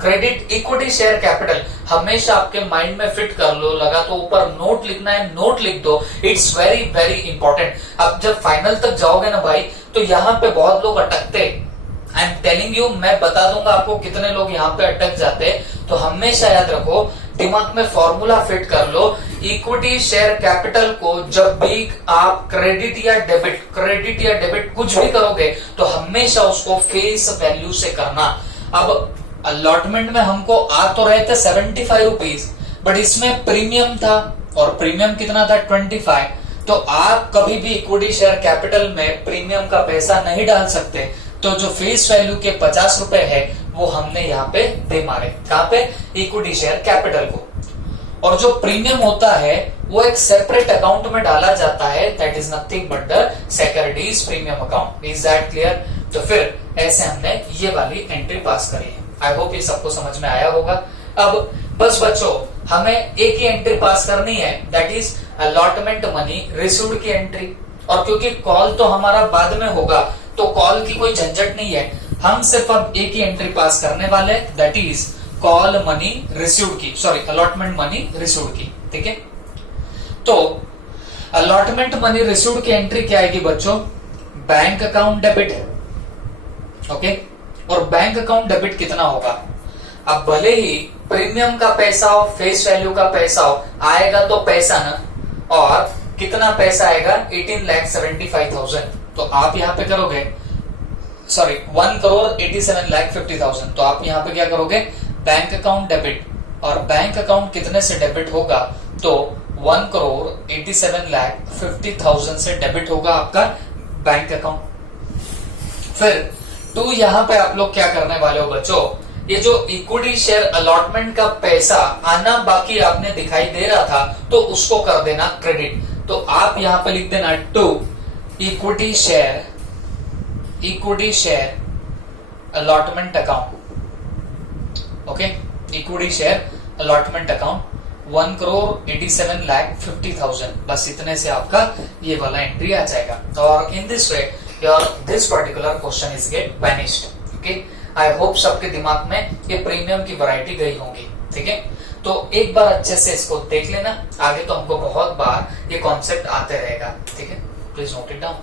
क्रेडिट इक्विटी शेयर कैपिटल हमेशा आपके माइंड में फिट कर लो, लगा तो ऊपर नोट लिखना है, नोट लिख दो, इट्स वेरी वेरी इंपॉर्टेंट। अब जब फाइनल तक जाओगे ना भाई, तो यहाँ पे बहुत लोग अटकते, आई एम टेलिंग यू, मैं बता दूंगा आपको कितने लोग यहाँ पे अटक जाते। तो हमेशा याद रखो, दिमाग में फॉर्मूला फिट कर लो, इक्विटी शेयर कैपिटल को जब भी आप क्रेडिट या डेबिट कुछ भी करोगे तो हमेशा उसको फेस वैल्यू से करना। अब अलॉटमेंट में हमको आ तो रहे थे 75 रुपीज, बट इसमें प्रीमियम था, और प्रीमियम कितना था 25। तो आप कभी भी इक्विटी शेयर कैपिटल में प्रीमियम का पैसा नहीं डाल सकते, तो जो फेस वैल्यू के 50 रुपए है वो हमने यहाँ पे दे मारे, कहाँ पे, इक्विटी शेयर कैपिटल को। और जो प्रीमियम होता है वो एक सेपरेट अकाउंट में डाला जाता है, that is nothing but the securities premium account. Is that clear? तो फिर ऐसे हमने ये वाली एंट्री पास करी है। आई होप ये सबको समझ में आया होगा। अब बस बच्चों हमें एक ही एंट्री पास करनी है, that is allotment money received की एंट्री। और क्योंकि कॉल तो हमारा बाद में होगा, तो कॉल की कोई झंझट नहीं है, हम सिर्फ अब एक ही एंट्री पास करने वाले, that is call money received की, सॉरी अलॉटमेंट मनी रिसीव्ड की। ठीक है, तो अलॉटमेंट मनी रिसीव्ड की एंट्री क्या आएगी बच्चों, बैंक अकाउंट डेबिट। ओके, और बैंक अकाउंट डेबिट कितना होगा, अब भले ही प्रीमियम का पैसा हो, फेस वैल्यू का पैसा हो, आएगा तो पैसा ना, और कितना पैसा आएगा 18,75,000। तो आप यहाँ पे करोगे, सॉरी 1,87,50,000, तो आप यहाँ पे क्या करोगे, बैंक अकाउंट डेबिट, और बैंक अकाउंट कितने से डेबिट होगा, तो 1,87,50,000 से डेबिट होगा आपका बैंक अकाउंट। फिर तो यहाँ पे आप लोग क्या करने वाले हो बच्चों, ये जो इक्विटी शेयर अलॉटमेंट का पैसा आना बाकी आपने दिखाई दे रहा था, तो उसको कर देना क्रेडिट। तो आप यहाँ पे लिख देना to equity share allotment account. Okay, equity share allotment account 1,87,50,000, बस इतने से आपका ये वाला एंट्री आ जाएगा। और इन this way this particular question is get vanished. Okay, I hope सबके दिमाग में ये प्रीमियम की वैरायटी गई होंगी। ठीक है, तो एक बार अच्छे से इसको देख लेना, आगे तो हमको बहुत बार ये कॉन्सेप्ट आते रहेगा। ठीक है, प्लीज नोट इट डाउन।